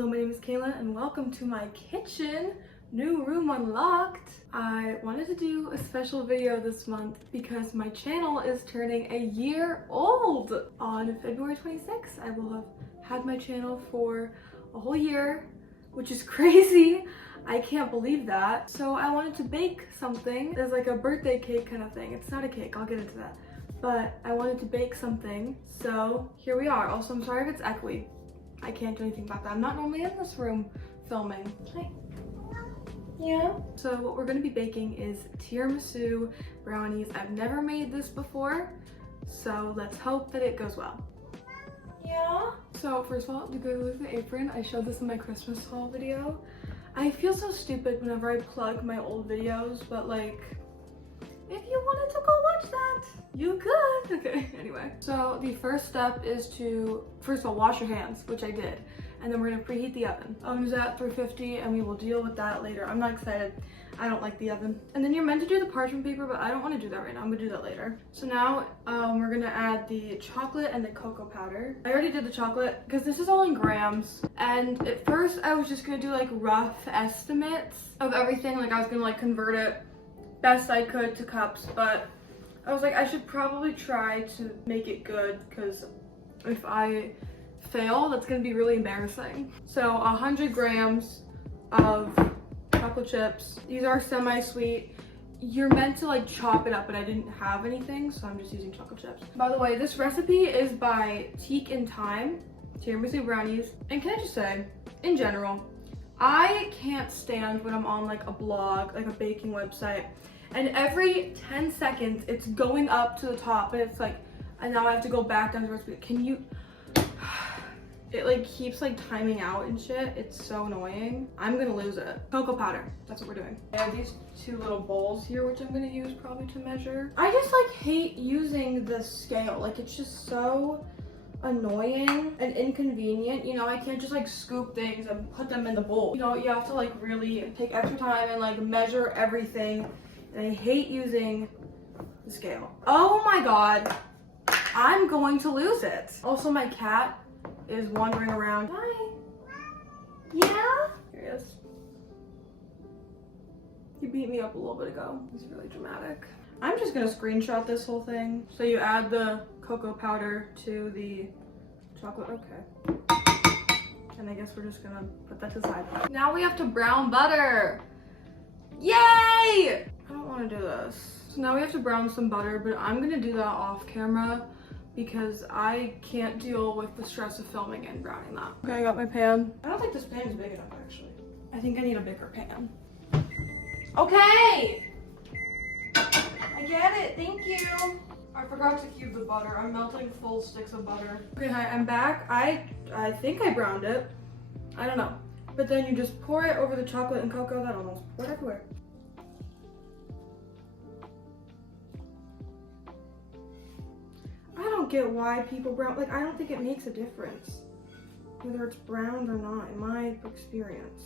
Hello, my name is Kayla and welcome to my kitchen. New room unlocked. I wanted to do a special video this month because my channel is turning a year old. On February 26th, I will have had my channel for a whole year, which is crazy. I can't believe that. So I wanted to bake something. It's like a birthday cake kind of thing. It's not a cake, I'll get into that. But I wanted to bake something, so here we are. Also, I'm sorry if it's echoey. I can't do anything about that. I'm not normally in this room filming. Hi. Yeah. So what we're gonna be baking is tiramisu brownies. I've never made this before, so let's hope that it goes well. Yeah. So first of all, to go with the apron, I showed this in my Christmas haul video. I feel so stupid whenever I plug my old videos, but like, if you wanted to go watch that, you could. Okay, anyway. So the first step is to, first of all, wash your hands, which I did. And then we're gonna preheat the oven. Oven's at 350 and we will deal with that later. I'm not excited. I don't like the oven. And then you're meant to do the parchment paper, but I don't wanna do that right now. I'm gonna do that later. So now we're gonna add the chocolate and the cocoa powder. I already did the chocolate because this is all in grams. And at first I was just gonna do like rough estimates of everything. Like I was gonna like convert it best I could to cups, but I was like, I should probably try to make it good because if I fail, that's gonna be really embarrassing. So 100 grams of chocolate chips. These are semi-sweet. You're meant to like chop it up, but I didn't have anything, so I'm just using chocolate chips. By the way, this recipe is by Teak in Time, tiramisu brownies. And can I just say, in general, I can't stand when I'm on like a blog, like a baking website, and every 10 seconds it's going up to the top and it's like, and now I have to go back down to the recipe. Can you, it like keeps like timing out and shit. It's so annoying. I'm gonna lose it. Cocoa powder, that's what we're doing. I have these two little bowls here, which I'm gonna use probably to measure. I just like hate using the scale. Like it's just so annoying and inconvenient. You know, I can't just like scoop things and put them in the bowl. You know, you have to like really take extra time and like measure everything. And I hate using the scale. Oh my God, I'm going to lose it. Also, my cat is wandering around. Hi. Yeah? Here he is. He beat me up a little bit ago. He's really dramatic. I'm just gonna screenshot this whole thing. So you add the cocoa powder to the chocolate, okay. And I guess we're just gonna put that to the side. Now we have to brown butter. Yay! I don't wanna do this. So now we have to brown some butter, but I'm gonna do that off camera because I can't deal with the stress of filming and browning that. Okay, I got my pan. I don't think this pan is big enough actually. I think I need a bigger pan. Okay! I get it, thank you. I forgot to cube the butter. I'm melting full sticks of butter. Okay, hi, I'm back. I think I browned it. I don't know. But then you just pour it over the chocolate and cocoa. That almost poured everywhere. I don't get why people brown, like I don't think it makes a difference whether it's browned or not in my experience.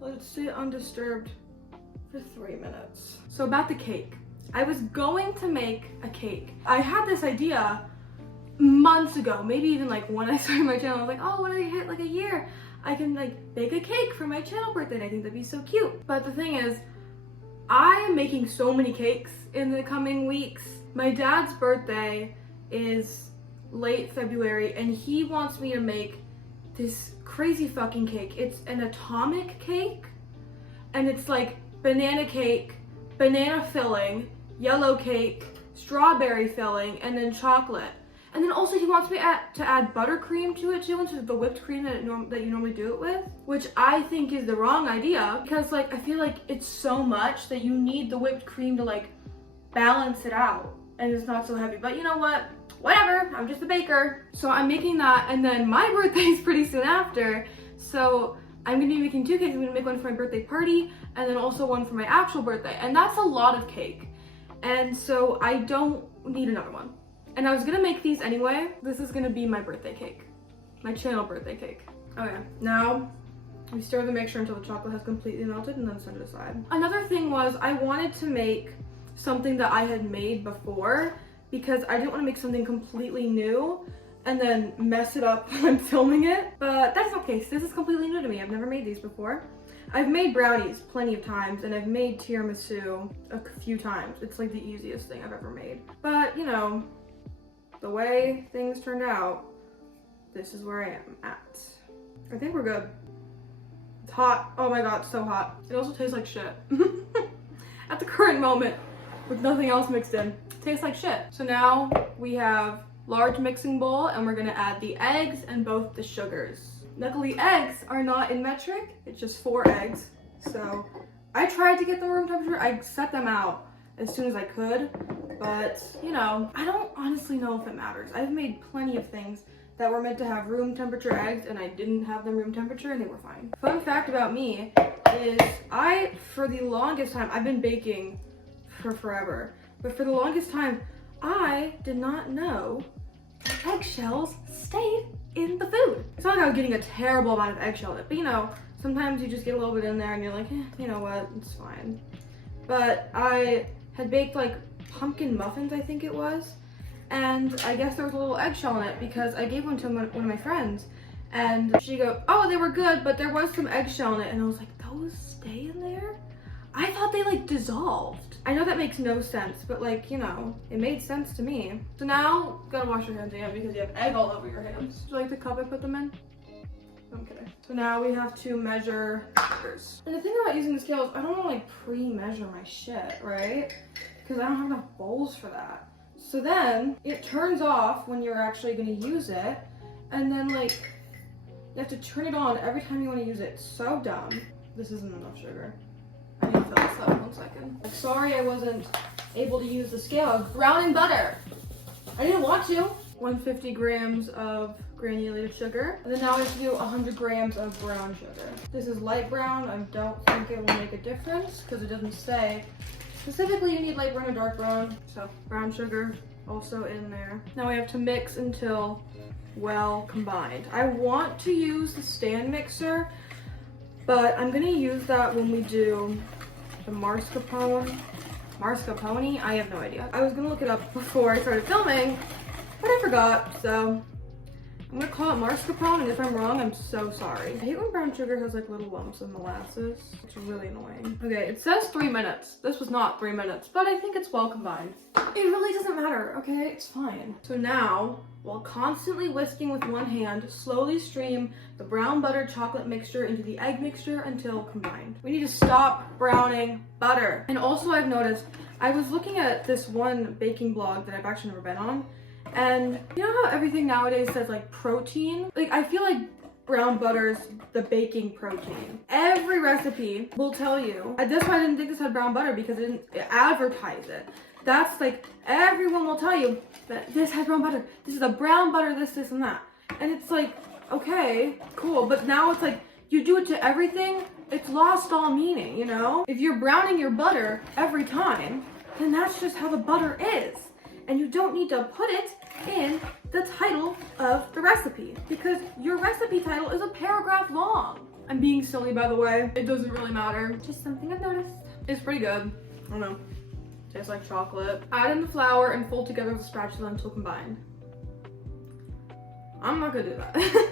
Let it sit undisturbed for 3 minutes. So about the cake. I was going to make a cake. I had this idea months ago, maybe even like when I started my channel. I was like, oh, when I hit like a year, I can like bake a cake for my channel birthday and I think that'd be so cute. But the thing is, I am making so many cakes in the coming weeks. My dad's birthday is late February and he wants me to make this crazy fucking cake. It's an atomic cake and it's like banana cake, banana filling, yellow cake, strawberry filling, and then chocolate. And then also he wants me to add buttercream to it too, instead of the whipped cream that you normally do it with, which I think is the wrong idea because like I feel like it's so much that you need the whipped cream to like balance it out and it's not so heavy. But you know what? Whatever, I'm just a baker. So I'm making that and then my birthday is pretty soon after. So I'm gonna be making two cakes. I'm gonna make one for my birthday party and then also one for my actual birthday. And that's a lot of cake. And so I don't need another one. And I was gonna make these anyway. This is gonna be my birthday cake. My channel birthday cake. Okay, now we stir the mixture until the chocolate has completely melted and then set it aside. Another thing was I wanted to make something that I had made before because I didn't want to make something completely new and then mess it up when I'm filming it. But that's okay, so this is completely new to me. I've never made these before. I've made brownies plenty of times, and I've made tiramisu a few times. It's like the easiest thing I've ever made. But, you know, the way things turned out, this is where I am at. I think we're good. It's hot. Oh my god, it's so hot. It also tastes like shit. At the current moment, with nothing else mixed in. It tastes like shit. So now we have large mixing bowl, and we're gonna add the eggs and both the sugars. Luckily, eggs are not in metric. It's just 4 eggs. So I tried to get them room temperature. I set them out as soon as I could, but you know, I don't honestly know if it matters. I've made plenty of things that were meant to have room temperature eggs, and I didn't have them room temperature, and they were fine. Fun fact about me is for the longest time, I've been baking for forever, but for the longest time, I did not know eggshells stayed in the food. It's not like I was getting a terrible amount of eggshell in it, but you know, sometimes you just get a little bit in there and you're like, you know what, it's fine. But I had baked like pumpkin muffins, I think it was, and I guess there was a little eggshell in it because I gave one to one of my friends, and she go, oh, they were good, but there was some eggshell in it, and I was like, those stay in there? I thought they like dissolved. I know that makes no sense, but like, you know, it made sense to me. So now, gotta wash your hands again because you have egg all over your hands. Do you like the cup I put them in? I'm kidding. So now we have to measure sugars. And the thing about using the scale is I don't want to like pre-measure my shit, right? Because I don't have enough bowls for that. So then it turns off when you're actually gonna use it, and then like you have to turn it on every time you want to use it. It's so dumb. This isn't enough sugar. I need to fill this up 1 second. I'm sorry I wasn't able to use the scale. I was browning butter. I didn't want to. 150 grams of granulated sugar. And then now I have to do 100 grams of brown sugar. This is light brown. I don't think it will make a difference because it doesn't say specifically you need light brown or dark brown. So brown sugar also in there. Now we have to mix until well combined. I want to use the stand mixer, but I'm gonna use that when we do the mascarpone. I have no idea. I was gonna look it up before I started filming, but I forgot, so I'm gonna call it mascarpone, and if I'm wrong, I'm so sorry. I hate when brown sugar has like little lumps of molasses. It's really annoying. Okay, it says 3 minutes. This was not 3 minutes, but I think it's well combined. It really doesn't matter, okay? It's fine. So now, while constantly whisking with one hand, slowly stream the brown butter chocolate mixture into the egg mixture until combined. We need to stop browning butter. And also I've noticed, I was looking at this one baking blog that I've actually never been on, and you know how everything nowadays says like protein? Like I feel like brown butter's the baking protein. Every recipe will tell you, and that's why I didn't think this had brown butter, because it didn't advertise it. That's like, everyone will tell you that this has brown butter. This is a brown butter, this, and that. And it's like, okay, cool. But now it's like, you do it to everything, it's lost all meaning, you know? If you're browning your butter every time, then that's just how the butter is. And you don't need to put it in the title of the recipe, because your recipe title is a paragraph long. I'm being silly, by the way. It doesn't really matter. Just something I've noticed. It's pretty good. I don't know. Tastes like chocolate. Add in the flour and fold together with a spatula until combined. I'm not gonna do that.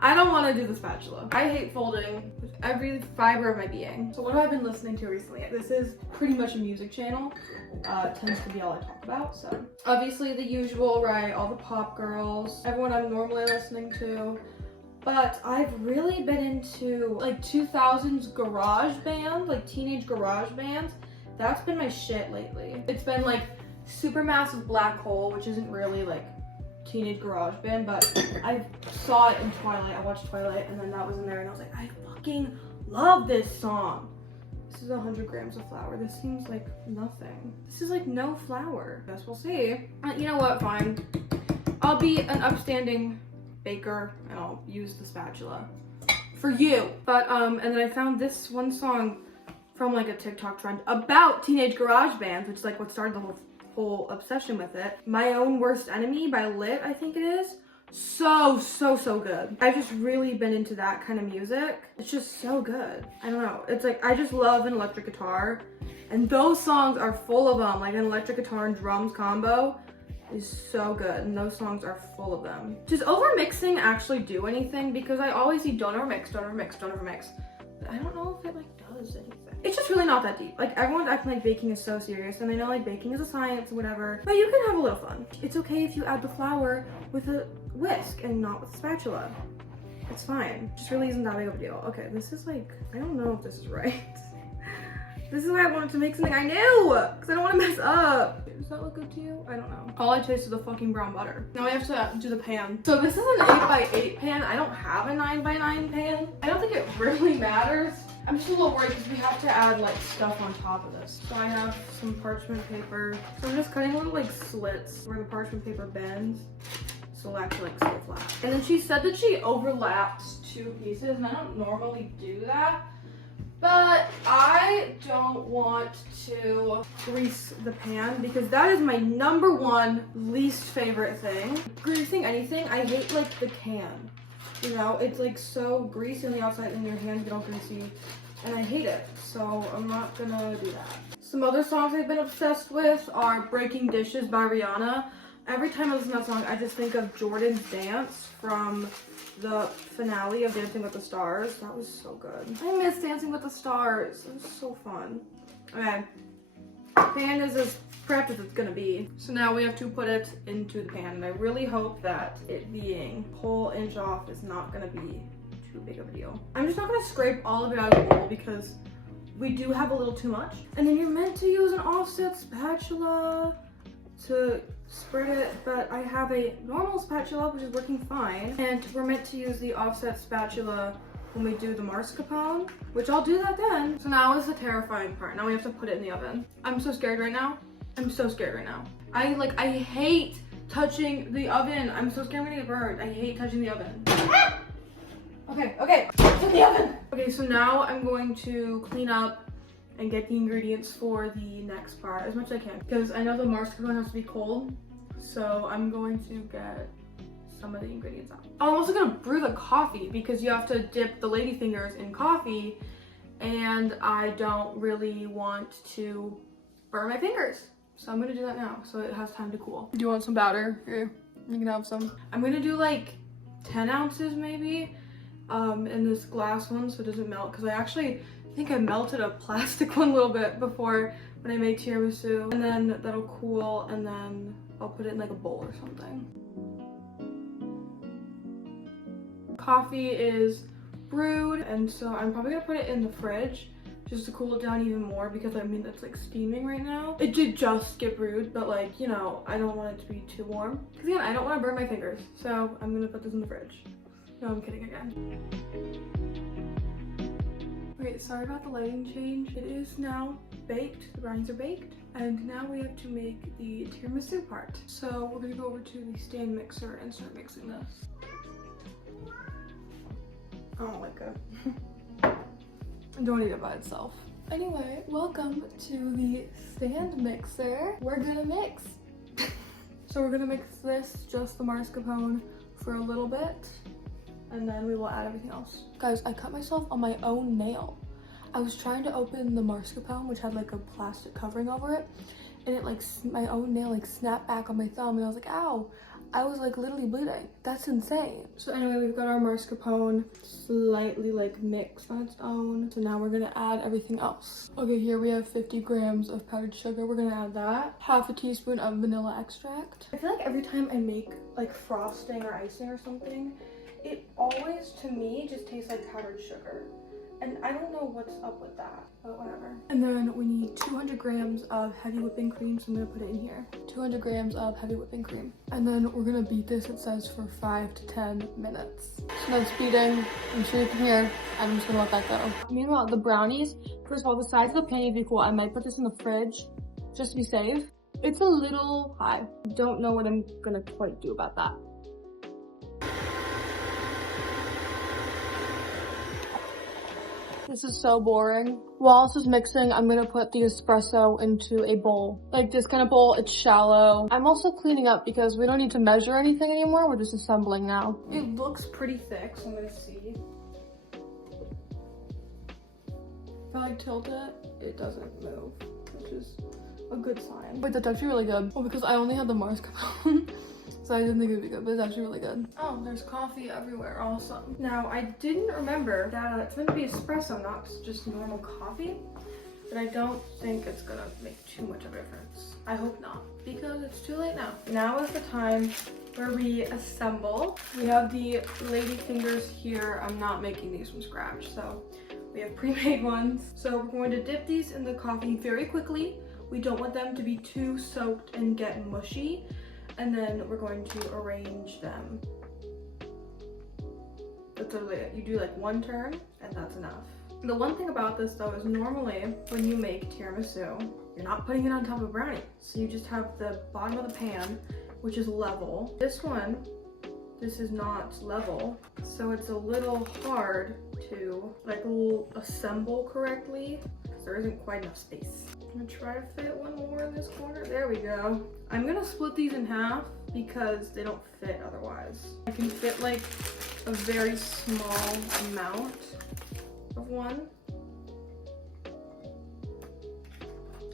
I don't want to do the spatula. I hate folding with every fiber of my being. So what have I been listening to recently? This is pretty much a music channel. Tends to be all I talk about. So obviously the usual, right? All the pop girls, everyone I'm normally listening to. But I've really been into like 2000s garage bands, like teenage garage bands. That's been my shit lately. It's been like Supermassive Black Hole, which isn't really like teenage garage band, but I saw it in Twilight. I watched Twilight, and then that was in there, and I was like, I fucking love this song. This is 100 grams of flour. This seems like nothing. This is like no flour. Guess we'll see. You know what? Fine. I'll be an upstanding baker, and I'll use the spatula for you. But and then I found this one song from like a TikTok trend about teenage garage bands, which is like what started the whole obsession with it. My Own Worst Enemy by Lit, I think it is. So good. I've just really been into that kind of music. It's just so good. I don't know. It's like, I just love an electric guitar, and those songs are full of them, like an electric guitar and drums combo. is so good, and those songs are full of them. Does overmixing actually do anything? Because I always see don't overmix, don't overmix, don't overmix. But I don't know if it like does anything. It's just really not that deep. Like everyone's acting like baking is so serious, and I know like baking is a science or whatever, but you can have a little fun. It's okay if you add the flour with a whisk and not with a spatula. It's fine. Just really isn't that big of a deal. Okay, this is like, I don't know if this is right. This is why I wanted to make something I knew, because I don't want to mess up. Does that look good to you? I don't know. All I taste is the fucking brown butter. Now we have to do the pan. So this is an 8x8 pan. I don't have a 9x9 pan. I don't think it really matters. I'm just a little worried because we have to add like stuff on top of this. So I have some parchment paper. So I'm just cutting little like slits where the parchment paper bends. So it'll actually like stay flat. And then she said that she overlaps 2 pieces, and I don't normally do that. But I don't want to grease the pan because that is my #1 least favorite thing. Greasing anything, I hate like the can. You know, it's like so greasy on the outside and your hands get all greasy, and I hate it. So I'm not gonna do that. Some other songs I've been obsessed with are Breaking Dishes by Rihanna. Every time I listen to that song, I just think of Jordan's dance from the finale of Dancing with the Stars. That was so good. I miss Dancing with the Stars. It was so fun. Okay, pan is as prepped as it's gonna be. So now we have to put it into the pan, and I really hope that it being a whole inch off is not gonna be too big of a deal. I'm just not gonna scrape all of it out of the bowl because we do have a little too much. And then you're meant to use an offset spatula to spread it, but I have a normal spatula which is working fine, and we're meant to use the offset spatula when we do the mascarpone, which I'll do that then. So now is the terrifying part. Now we have to put it in the oven. I'm so scared right now. I'm so scared right now. I hate touching the oven. I'm so scared I'm gonna get burned. I hate touching the oven. Okay, it's in the oven. Okay, so now I'm going to clean up and get the ingredients for the next part as much as I can, because I know the mascarpone has to be cold, so I'm going to get some of the ingredients out. I'm also gonna brew the coffee because you have to dip the ladyfingers in coffee, and I don't really want to burn my fingers, so I'm gonna do that now so it has time to cool. Do you want some batter? Here, you can have some. I'm gonna do like 10 ounces maybe in this glass one so it doesn't melt, because I think I melted a plastic one a little bit before when I made tiramisu, and then that'll cool, and then I'll put it in like a bowl or something. Coffee is brewed, and so I'm probably gonna put it in the fridge just to cool it down even more, because I mean it's like steaming right now. It did just get brewed, but like, you know, I don't want it to be too warm, because again, I don't want to burn my fingers, so I'm gonna put this in the fridge. No, I'm kidding again. Okay, sorry about the lighting change. It is now baked. The brownies are baked. And now we have to make the tiramisu part. So we're gonna go over to the stand mixer and start mixing this. I don't like it. I don't eat it by itself. Anyway, welcome to the stand mixer. We're gonna mix. So we're gonna mix this, just the mascarpone, for a little bit, and then we will add everything else. Guys, I cut myself on my own nail. I was trying to open the mascarpone, which had like a plastic covering over it, and it like, my own nail like snapped back on my thumb, and I was like, ow. I was like literally bleeding. That's insane. So anyway, we've got our mascarpone slightly like mixed on its own. So now we're gonna add everything else. Okay, here we have 50 grams of powdered sugar. We're gonna add that. Half a teaspoon of vanilla extract. I feel like every time I make like frosting or icing or something, it always, to me, just tastes like powdered sugar. And I don't know what's up with that, but whatever. And then we need 200 grams of heavy whipping cream, so I'm gonna put it in here. 200 grams of heavy whipping cream. And then we're gonna beat this, it says, for 5 to 10 minutes. So that's beating. I'm sure you can hear. I'm just gonna let that go. Meanwhile, the brownies, first of all, the size of the pan needs to be cool. I might put this in the fridge, just to be safe. It's a little high. Don't know what I'm gonna quite do about that. This is so boring. While this is mixing, I'm gonna put the espresso into a bowl. Like this kind of bowl, it's shallow. I'm also cleaning up because we don't need to measure anything anymore. We're just assembling now. It looks pretty thick, so I'm gonna see. If I like tilt it, it doesn't move, which is a good sign. Wait, that's actually really good. Oh, because I only had the mascarpone. So I didn't think it would be good, but it's actually really good. Oh, there's coffee everywhere also. Now, I didn't remember that it's meant to be espresso, not just normal coffee. But I don't think it's gonna make too much of a difference. I hope not, because it's too late now. Now is the time where we assemble. We have the lady fingers here. I'm not making these from scratch, so we have pre-made ones. So we're going to dip these in the coffee very quickly. We don't want them to be too soaked and get mushy. And then we're going to arrange them. That's literally it. You do like one turn and that's enough. The one thing about this though is normally when you make tiramisu, you're not putting it on top of brownie. So you just have the bottom of the pan, which is level. This one, this is not level. So it's a little hard to like assemble correctly because there isn't quite enough space. I'm gonna try to fit one more in this corner. There we go. I'm gonna split these in half because they don't fit otherwise. I can fit like a very small amount of one.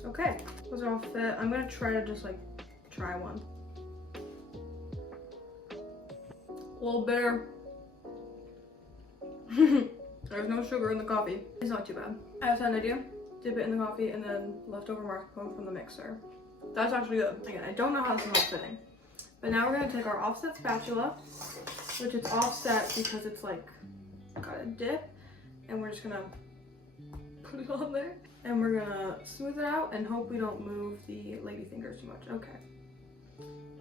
Okay, those are all fit. I'm gonna try to just like try one. A little bitter. There's no sugar in the coffee. It's not too bad. I have an idea. Dip it in the coffee and then leftover mascarpone from the mixer. That's actually good. Again, I don't know how this is all fitting. But now we're gonna take our offset spatula, which is offset because it's like got a dip, and we're just gonna put it on there. And we're gonna smooth it out and hope we don't move the lady fingers too much. Okay.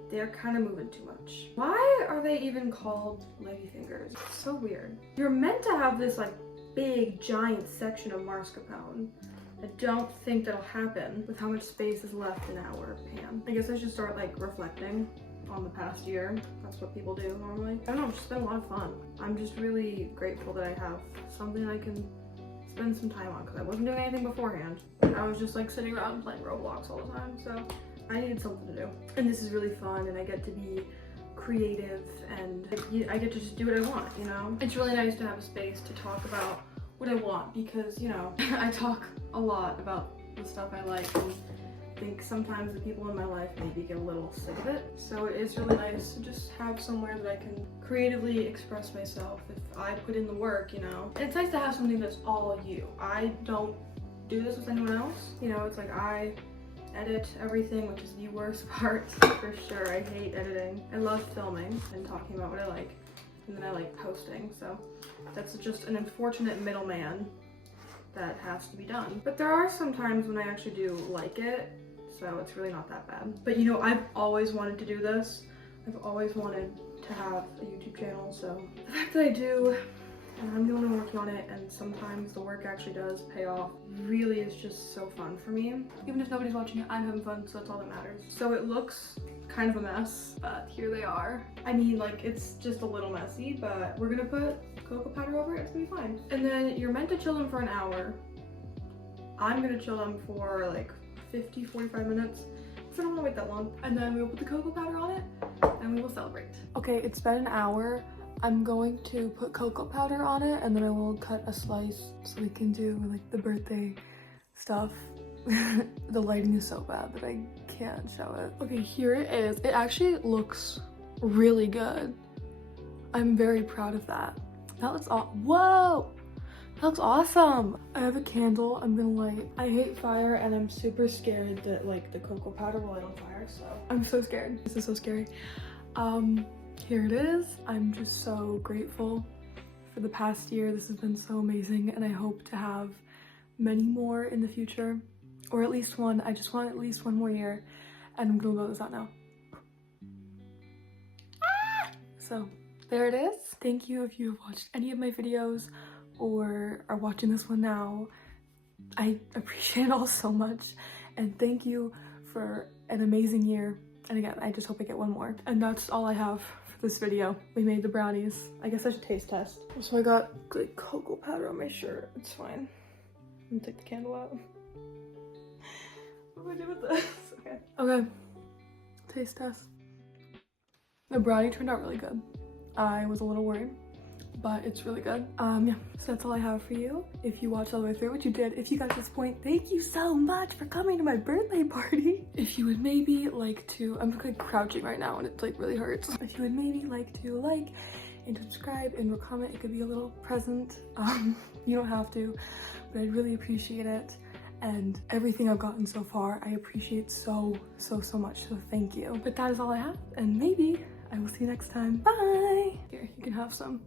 They're kind of moving too much. Why are they even called lady fingers? It's so weird. You're meant to have this like big giant section of mascarpone. I don't think that'll happen with how much space is left in our pan. I guess I should start like reflecting on the past year. That's what people do normally. I don't know, it's just been a lot of fun. I'm just really grateful that I have something I can spend some time on because I wasn't doing anything beforehand. I was just like sitting around playing Roblox all the time, so I needed something to do. And this is really fun and I get to be creative and I get to just do what I want, you know? It's really nice to have a space to talk about what I want because, you know, I talk a lot about the stuff I like and think sometimes the people in my life maybe get a little sick of it. So it is really nice to just have somewhere that I can creatively express myself if I put in the work, you know. It's nice to have something that's all you. I don't do this with anyone else. You know, it's like I edit everything, which is the worst part for sure. I hate editing. I love filming and talking about what I like, and then I like posting, so that's just an unfortunate middleman that has to be done. But there are some times when I actually do like it, so it's really not that bad. But you know, I've always wanted to do this. I've always wanted to have a YouTube channel, so the fact that I do, and I'm the one working on it, and sometimes the work actually does pay off, really is just so fun for me. Even if nobody's watching it, I'm having fun, so that's all that matters. So it looks kind of a mess, but here they are. I mean, like, it's just a little messy, but we're gonna put cocoa powder over it, it's gonna be fine. And then you're meant to chill them for an hour. I'm gonna chill them for like 50-45 minutes, because I don't wanna wait that long. And then we'll put the cocoa powder on it, and we will celebrate. Okay, it's been an hour. I'm going to put cocoa powder on it, and then I will cut a slice so we can do like the birthday stuff. The lighting is so bad that I can't show it. Okay, here it is. It actually looks really good. I'm very proud of that. That looks whoa! That looks awesome! I have a candle I'm gonna light. I hate fire and I'm super scared that like the cocoa powder will light on fire, so I'm so scared. This is so scary. Here it is. I'm just so grateful for the past year. This has been so amazing and I hope to have many more in the future, or at least one. I just want at least one more year, and I'm gonna blow this out now. So there it is. Thank you if you have watched any of my videos or are watching this one now. I appreciate it all so much, and thank you for an amazing year. And again, I just hope I get one more. And that's all I have for this video. We made the brownies. I guess I should taste test. So I got like cocoa powder on my shirt. It's fine. I'm gonna take the candle out. What do I do with this? Okay. Okay. Taste test. The brownie turned out really good. I was a little worried, but it's really good. Yeah, so that's all I have for you. If you watched all the way through, which you did, if you got to this point, thank you so much for coming to my birthday party. If you would maybe like to, I'm like crouching right now and it like really hurts. If you would maybe like to like and subscribe and comment, it could be a little present. You don't have to, but I'd really appreciate it. And everything I've gotten so far, I appreciate so much, so thank you. But that is all I have, and maybe I will see you next time. Bye! Here, you can have some.